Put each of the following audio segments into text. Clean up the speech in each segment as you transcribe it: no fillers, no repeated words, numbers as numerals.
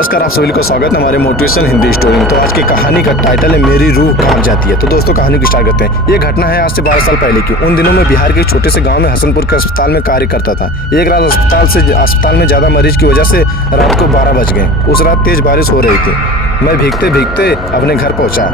नमस्कार, आप सभी को स्वागत है हमारे मोटिवेशन हिंदी स्टोरी में। तो आज की कहानी का टाइटल है मेरी रूह कांप जाती है। तो दोस्तों कहानी को स्टार्ट करते हैं। ये घटना है आज से 12 साल पहले की। उन दिनों में बिहार के एक छोटे से गांव में हसनपुर के अस्पताल में कार्य करता था। एक रात अस्पताल में ज़्यादा मरीज की वजह से रात को 12 बज गए। उस रात तेज बारिश हो रही थी। मैं भीगते भीगते अपने घर पहुँचा।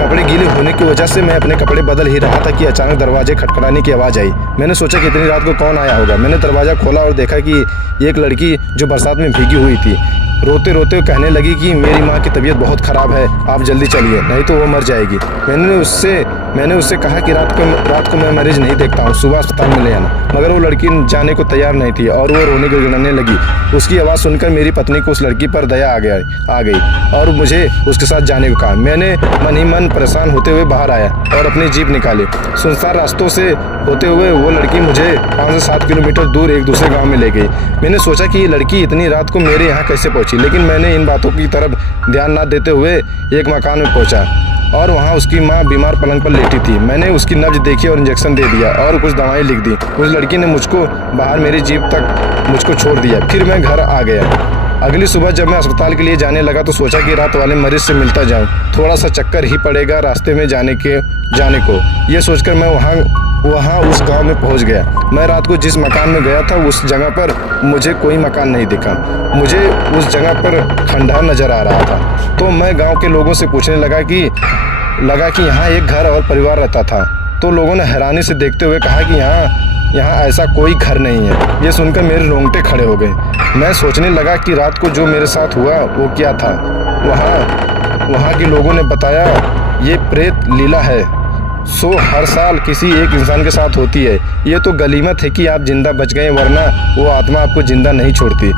कपड़े गीले होने की वजह से मैं अपने कपड़े बदल ही रहा था कि अचानक दरवाजे खटखटाने की आवाज़ आई। मैंने सोचा कि इतनी रात को कौन आया होगा। मैंने दरवाज़ा खोला और देखा कि एक लड़की जो बरसात में भीगी हुई थी रोते रोते कहने लगी कि मेरी माँ की तबीयत बहुत ख़राब है, आप जल्दी चलिए नहीं तो वो मर जाएगी। मैंने उससे कहा कि रात को मैं मरीज नहीं देखता हूँ, सुबह अस्पताल में ले आना। मगर वो लड़की जाने को तैयार नहीं थी और वो रोने गिड़गिड़ाने लगी। उसकी आवाज़ सुनकर मेरी पत्नी को उस लड़की पर दया आ गई और मुझे उसके साथ जाने को कहा। मैंने मन ही मन परेशान होते हुए बाहर आया और अपनी जीप निकाली। सुनसान रास्तों से होते हुए वो लड़की मुझे 5 से 7 किलोमीटर दूर एक दूसरे गाँव में ले गई। मैंने सोचा कि ये लड़की इतनी रात को मेरे यहाँ कैसे पहुँची, लेकिन मैंने इन बातों की तरफ ध्यान न देते हुए एक मकान में पहुंचा और वहां उसकी मां बीमार पलंग पर लेटी थी। मैंने उसकी नब्ज देखी और इंजेक्शन दे दिया और कुछ दवाएं लिख दी। उस लड़की ने मुझको बाहर मेरी जीप तक मुझको छोड़ दिया। फिर मैं घर आ गया। अगली सुबह जब मैं अस्पताल के लिए जाने लगा तो सोचा कि रात वाले मरीज से मिलता जाऊं, थोड़ा सा चक्कर ही पड़ेगा रास्ते में जाने को। ये सोचकर मैं वहाँ उस गांव में पहुंच गया। मैं रात को जिस मकान में गया था उस जगह पर मुझे कोई मकान नहीं दिखा। मुझे उस जगह पर खंडहर नजर आ रहा था। तो मैं गांव के लोगों से पूछने लगा कि यहाँ एक घर और परिवार रहता था। तो लोगों ने हैरानी से देखते हुए कहा कि यहाँ ऐसा कोई घर नहीं है। ये सुनकर मेरे रोंगटे खड़े हो गए। मैं सोचने लगा कि रात को जो मेरे साथ हुआ वो क्या था। वहाँ के लोगों ने बताया ये प्रेत लीला है, हर साल किसी एक इंसान के साथ होती है। ये तो गनीमत है कि आप जिंदा बच गए, वरना वो आत्मा आपको जिंदा नहीं छोड़ती।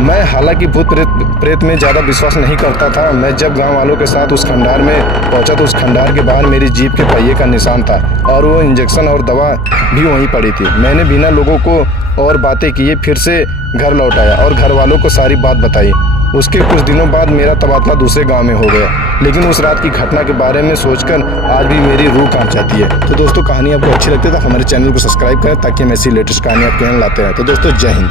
मैं हालांकि भूत प्रेत में ज़्यादा विश्वास नहीं करता था। मैं जब गांव वालों के साथ उस खंडार में पहुंचा तो उस खंडार के बाहर मेरी जीप के पहिए का निशान था और वो इंजेक्शन और दवा भी वहीं पड़ी थी। मैंने बिना लोगों को और बातें किए फिर से घर लौट आया और घर वालों को सारी बात बताई। उसके कुछ दिनों बाद मेरा तबादला दूसरे गांव में हो गया, लेकिन उस रात की घटना के बारे में सोचकर आज भी मेरी रूह कांप जाती है। तो दोस्तों कहानी आपको अच्छी लगती है तो हमारे चैनल को सब्सक्राइब करें ताकि हम ऐसी लेटेस्ट कहानी आपके यहाँ लाते रहें। तो दोस्तों जय हिंद।